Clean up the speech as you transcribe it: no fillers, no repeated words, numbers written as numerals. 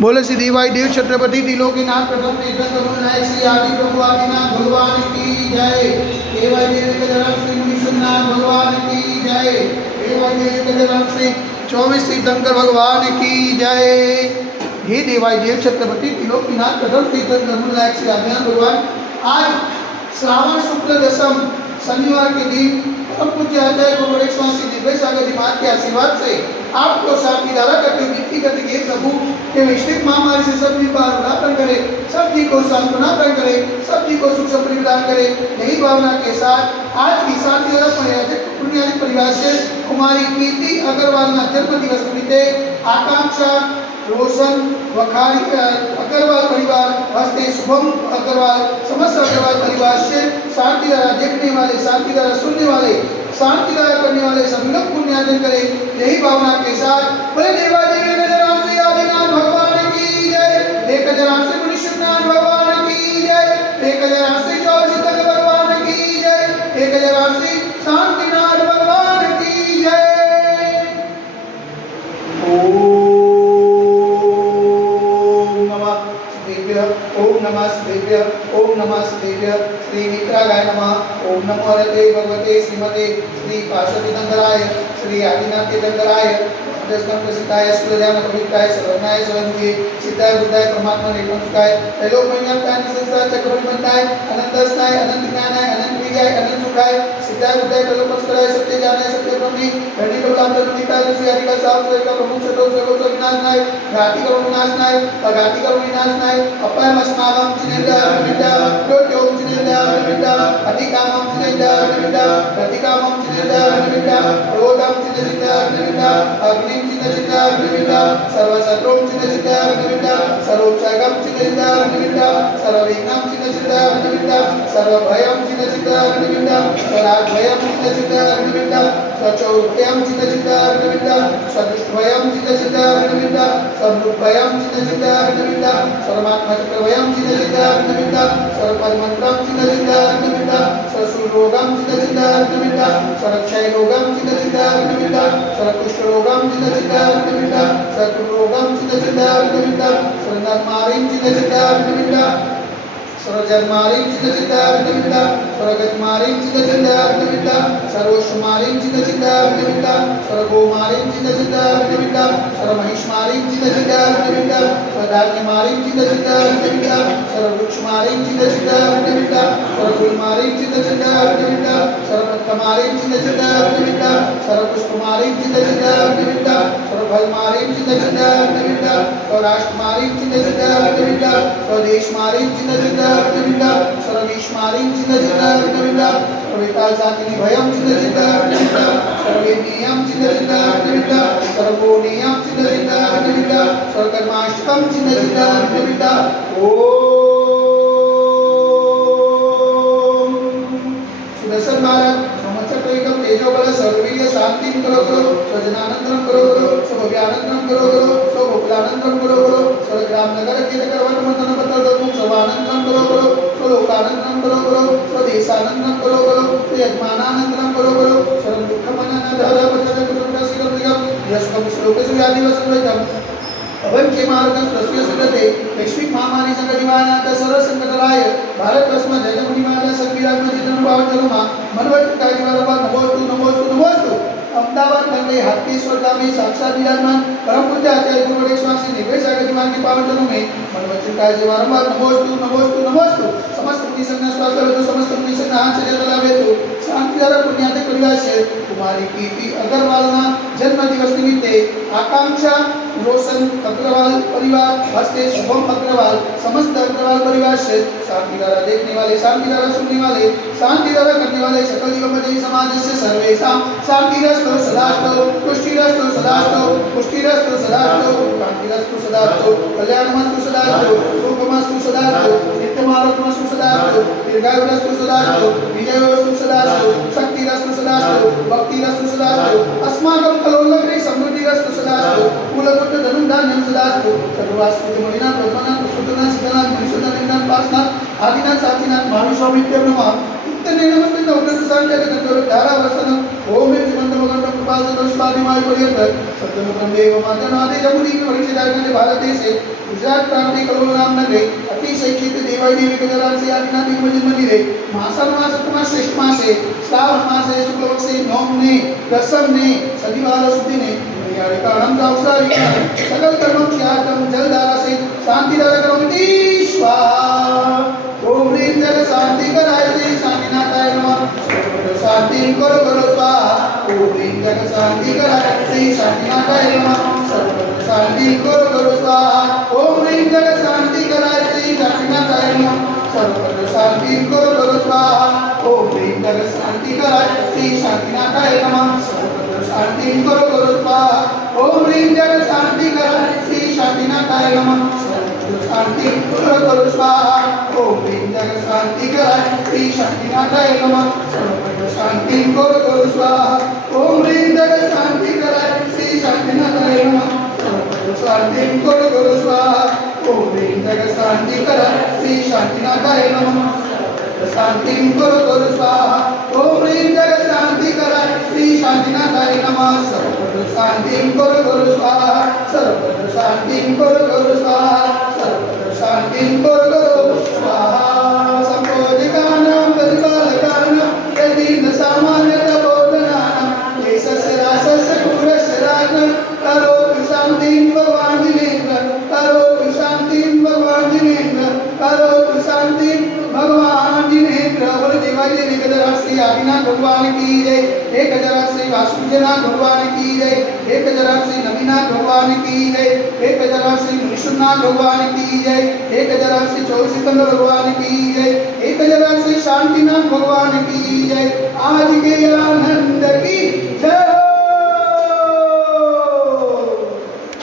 बोले श्री देवाई देव छत्रपति त्रिलोकीनाथ प्रथम तीर्थंकर नायक श्री आदि प्रभु आदिनाथ भगवान की जय। देवाई देव के जन्म श्री मुनीश्वरनाथ भगवान की जय। देवाई देव के जन्म श्री 24 तीर्थंकर भगवान की जय। हे देवाई देव छत्रपति त्रिलोकीनाथ प्रथम तीर्थंकर नायक श्री आदिनाथ भगवान, आज श्रावण शुक्ल दशम शनिवार के दिन परम पूज्य आचार्य गुरु स्वामी दिव्य सागर जी महाराज के आशीर्वाद से आपको शांति धारा करते विनती करते कि प्रभु के वैश्विक महामारी से सब जी का निराकरण करे, सब जी को सांत्वना प्रदान करे, सब जी को सुख समृद्धि प्रदान करे। यही भावना के साथ आज की शांति धारा पुण्यादि परिवार से कुमारी कीर्ति अग्रवाल ना जन्म दिवस निमित्ते आकांक्षा रोशन वखारी अग्रवाल परिवार हस्ते शुभम अग्रवाल समस्त अग्रवाल परिवार से शांति धारा देखने वाले, शांति धारा सुनने वाले, शांति धारा करने वाले सभी लोग पुण्यार्जन करें। यही भावना के साथ बोले देवादेवी गजराम श्री आदिनाथ भगवान की जय। एक गजराम श्री मुनीश्वरनाथ भगवान की जय। एक गजराम श्री चौरसिद्धक भगवान की जय। एक गजराम श्री शांतिनाथ भगवान की जय। ओम नमः शिवाय। ओम नमः शिवाय। श्री मित्रागाय नमः। ओम नमो हरते भगवते श्रीमते श्री पार्श्वतीर्थंकराय श्री आदिनाथ तीर्थंकराय दशकं प्रसिद्धाय शुक्लध्यान पवित्राय सर्वज्ञाय सर्वज्ञे सिद्धाय बुद्धाय परमात्मा निर्गुणस्काय त्रैलोक मंगलकाय संसार चक्रवर्तीमंताय अनंतस्ताय अनंत ज्ञानाय अनंत विजय अनंत सुखाय सिद्धाय बुद्धाय त्रैलोकस्कराय सत्य ज्ञानाय सत्य ब्रह्मी धरणी कमलांतर निताय श्री हरि का साव का प्रमुख शतो सर्व विनाशनाय घाती करुण विनाशनाय अघाती करुण विनाशनाय अपाय मस्मागम चिनेदा विदा प्रोत्योम चिनेदा विदा अधिकामम चिनेदा विदा प्रतिकामम चिनेदा विदा क्रोधम चिनेदा विदा अग्नि चिन्ता विविधा सर्वशत्रुं चिन्ता विविधा सर्वोपसर्गं चिन्ता विविधा सर्वविघ्नं चिन्ता विविधा सर्वभयं चिन्ता विविधा सदाभयं चिन्ता विविधा सचौर्यं चिन्ता विविधा सदुष्टभयं चिन्ता विविधा सर्वभयं चिन्ता विविधा सर्वात्मचक्रभयं चिन्ता विविधा सर्वपरिमन्त्रं चिन्ता विविधा सर्वरोगं चिन्ता विविधा सर्वक्षयरोगं चिन्ता विविधा सर्वकुष्ठरोगं चिन्ता विविधा सर्वरोगं चिन्ता विविधा सर्वधर्मारिं चिन्ता विविधा सर्वजन्मारिं चिन्ता विविधा सर्वगतमारिं चिन्ता विविधा सर्वोषमारिं चिन्ता विविधा सर्वगोमारिं चिन्ता विविधा सर्वमहिष्मारिं चिन्ता विविधा सर्वधान्यमारिं चिन्ता विविधा सर्ववृक्षमारिं चिन्ता विविधा सर्वफूलमारिं चिन्ता विविधा सर्वपत्रमारिं चिन्ता विविधा सर्वपुष्पमारिं चिन्ता विविधा सर्वफलमारिं चिन्ता विविधा सर्वराष्ट्रमारिं चिन्ता विविधा स्वदेशमारिं चिन्ता विविधा सर्वदेशमारिं चिन्ता विविधा सर्वविकासातिनि भयं चिन्ता विविधा सर्वेनियं चिन्ता विविधा सर्वगुणीयं चिन्ता विविधा सर्वकर्माष्टकं चिन्ता विविधा। ओम सुदर्शन महाराज संवत्सरत्रयिकं तेजोबल सर्ववीर्य शांतिं करो स्वजनानंदनं करो स्वभव्यानंदनं करो स्वभोक्तानंदनं करो सर्वग्राम नगर कीर्तकर्वतमतन पत्रदत्तं सर्वानंदनं करो स्वलोकानंदनं करो स्वदेशानंदनं करो स्वयजमानानंदनं करो सर्वदुःखमननधरपचजगुरुप्रसिद्धं यस्कं श्लोकसुव्याधिवसंवैतं अवन के मार्ग स्वस्थ सिद्धते वैश्विक महामारी संकट निवारणार्थ सर्व संकटराय भारत वर्षમાં જય મુનિ મહારાજ સંવિધાનમાં જીતનું પાવનજલોમાં મનવત કાર્યવાળા નમોસ્તુ નમોસ્તુ નમોસ્તુ અમદાવાદ બંને હાથેશ્વર ગામે સાક્ષાત વિરાજमान परम पूज्य आचार्य गुरु स्वामी दिव्य सागर जी महाराज के पावनजलों में मनवत कार्यवारंभार नमोस्तु नमोस्तु नमोस्तु समस्त मुनि संघ स्वास्थ्य हेतु समस्त मुनि संघ हाथ चले लाभ हेतु शांति धारा पुण्यार्थ परिवार से कुमारी कीर्ति अग्रवाल ना जन्म दिवस निमित्ते आकांक्षा रोशन अग्रवाल परिवार हस्ते शुभम अग्रवाल समस्त अग्रवाल परिवार से शांति धारा देखने वाले, शांति धारा सुनने वाले, शांति धारा करने वाले सकल युगपति समाज से सर्वेषां शांतिरस्तु सदास्तु पुष्टिरस्तु सदास्तु पुष्टिरस्तु सदास्तु कांतिरस्तु सदास्तु कल्याणमस्तु सदास्तु सुखमस्तु सदास्तु नित्यमारोग्यमस्तु सदास्तु दीर्घायुरस्तु सदास्तु विजयोस्तु सदास्तु शक्तिरस्तु सदास्तु भक्तिरस्तु सदास्तु अस्माकं कलोलग्रे समृद्धिरस्तु सदास्तु कुलपुत्र धनुर्धान्यं सदास्तु सर्वास्तु मुनिना ब्रह्मणा पुष्पना सिद्धना मनुष्यना निदान पासना आदिनाथ साचिनाथ महाविश्वामित्रं नमः नमस्ते नमस्ते नवग्रह सांख्य जगत धारा वसन ओम श्रीमंत भगवान कृपा दोषपादी माय पर्यंत सत्यमुखम देव माता नादे जमुनी वरिष्ठ भारत देशे गुजरात प्रांति कलोल नाम नगरे अतिशय चित्त देवाय देवी गजरासी आदिनाथ दिग्मजन मंदिरे मासा मासतमा श्रेष्ठ मासे श्रावण मासे शुक्ल पक्षे नवम ने दशम ने शनिवार सुदी ने कारणम जावसारी सकल कर्म ख्यातम जलधारा से शांति धारा करोमिति स्वाहा ओम ह्रीं जग शांति कराय श्री शांतिनाथाय नमः शांति करो करो स्वाहा ओम ह्रीं जग शांति कराय श्री शांतिनाथाय नमः शांति करो करो स्वाहा ओम ह्रीं जग शांति कराय श्री शांतिनाथाय नमः सर्वत्र शांति करो करो स्वाहा ओम ह्रीं जग शांति कराय श्री शांतिनाथाय नमः सर्वत्र शांति करो करो स्वाहा ओम ह्रीं जग शांति कराय श्री शांतिनाथाय नमः शांति करो करो स्वाहा ओम ह्रीं जग शांति कराय श्री शांतिनाथाय नमः सर्वत्र शांति करो करो स्वाहा ओम ह्रीं जग शांति कराय श्री शांतिनाथाय नमः सर्वत्र शांति करो करो स्वाहा ओम ह्रीं जग शांति कराय श्री शांतिनाथाय नमः शांति करो करो स्वाहा ओम ह्रीं जग शांति कराय श्री शांतिनाथाय नमः सर्वत्र शांति करो करो स्वाहा सर्वत्र शांति करो करो स्वाहा सर्वत्र शांति करो करो स्वाहा संपोधिकानां परिपालकानां यदीन सामान्य तपोधनानां देशस्य रासस्य कुरस्य राजन् करोतु शान्तिं भगवान् जिनेन्द्र करोतु शान्तिं भगवान् जिनेन्द्र करोतु शान्तिं भगवान जिनेन्द्र बोल देवाय देवी गजरा श्री आदिनाथ भगवान की जय एक गजरा श्री वासुदेवनाथ भगवान की जय एक गजरा श्री नवीनाथ भगवान की जय एक गजरा श्री मुनिषुनाथ भगवान की जय एक गजरा श्री चौसिकंद भगवान की जय एक गजरा श्री शांतिनाथ भगवान की जय आज के आनंद की जय।